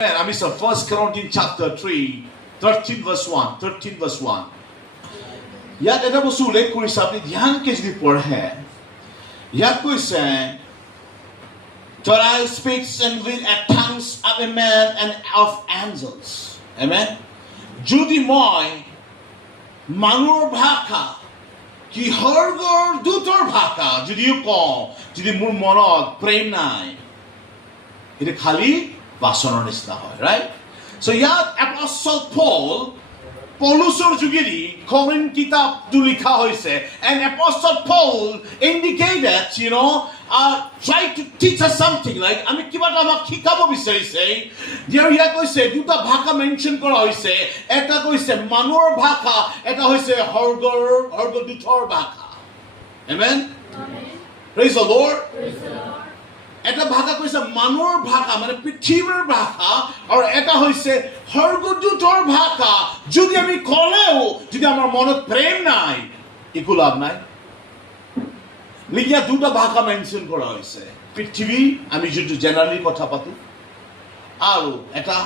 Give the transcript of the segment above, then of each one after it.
আমি 1 Corinthians chapter 3, 13 verse 1. 13 verse 1. ইয়াত এটা বস্তু উল্লেখ কৰিছে, আপুনি ধ্যানকে যদি পঢ়ে, ইয়াত কৈছে, Torah speaks and with a tongues of a man and of angels. Amen? যদি মই মানুহৰ ভাষা, কি স্বৰ্গৰ দূতৰ ভাষা যদিও কওঁ, যদি মোৰ মনত প্ৰেম নাই, এটা খালি বাচনৰ নিচিনা হয়, right? So ইয়াত Apostle পৌলুসৰ যোগেদি কৰিন্থ কিতাপটো লিখা হৈছে, and Apostle Paul indicated, try to teach us something, like আমি কিবা এটা আমাক শিকাব বিচাৰিছে। ইয়াত কৈছে দুটা ভাষা মেনশ্যন কৰা হৈছে, এটা কৈছে মানুহৰ ভাষা, এটা হৈছে স্বৰ্গদূতৰ ভাষা। Amen? Praise the Lord. এটা ভাষা কৈছে মানুহৰ ভাষা, মানে পৃথিৱীৰ ভাষা, আৰু এটা হৈছে স্বৰ্গদূতৰ ভাষা। যদি আমি ক'লেও যদি আমাৰ মনত প্ৰেম নাই, একো লাভ নাই। লিখিয়া দুটা ভাষা মেনশ্যন কৰা হৈছে, পৃথিৱী আমি যিটো জেনেৰেলি কথা পাতো, আৰু এটা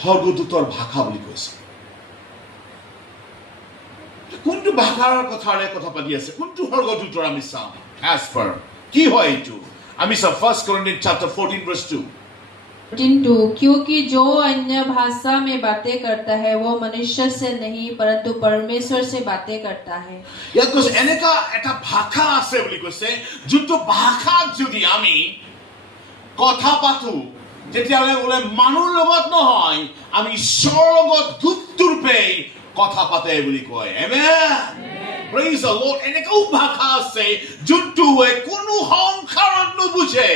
স্বৰ্গদূতৰ ভাষা বুলি কৈছে। কোনটো ভাষাৰ কথাৰে কথা পাতি আছে, কোনটো স্বৰ্গদূতৰ আমি চাওঁ। As per কি হয় এইটো, আমি চাওঁ 1 Corinthians chapter 14 verse 2. क्योंकि जो अन्य भाषा में बातें करता है वो मनुष्य से नहीं परंतु परमेश्वर से बातें करता है। ইয়াত কৈছে এনেকা এটা ভাষা আছে বুলি কৈছে, যোনটো ভাষাত যদি আমি কথা পাতো, তেতিয়াহ'লে বোলে মানুহৰ লগত নহয়, আমি ঈশ্বৰৰ লগত গুপ্তৰূপে কথা পাতে বুলি কয়। Amen? Praise the Lord. এনেকাও ভাষা আছে যোনটোৱে কোনো সংসাৰত নুবুজে,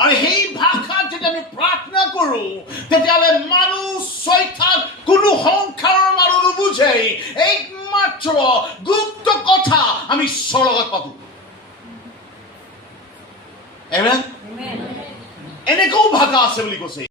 আৰু সেই ভাষাত যদি আমি প্ৰাৰ্থনা কৰো, তেতিয়াহ'লে মানুহ শয়তান কোনো সংসাৰৰ মানুহ নুবুজে, একমাত্ৰ গুপ্ত কথা আমি ঈশ্বৰৰ লগত পাতো। Amen? এনেকাও ভাষা আছে বুলি কৈছে।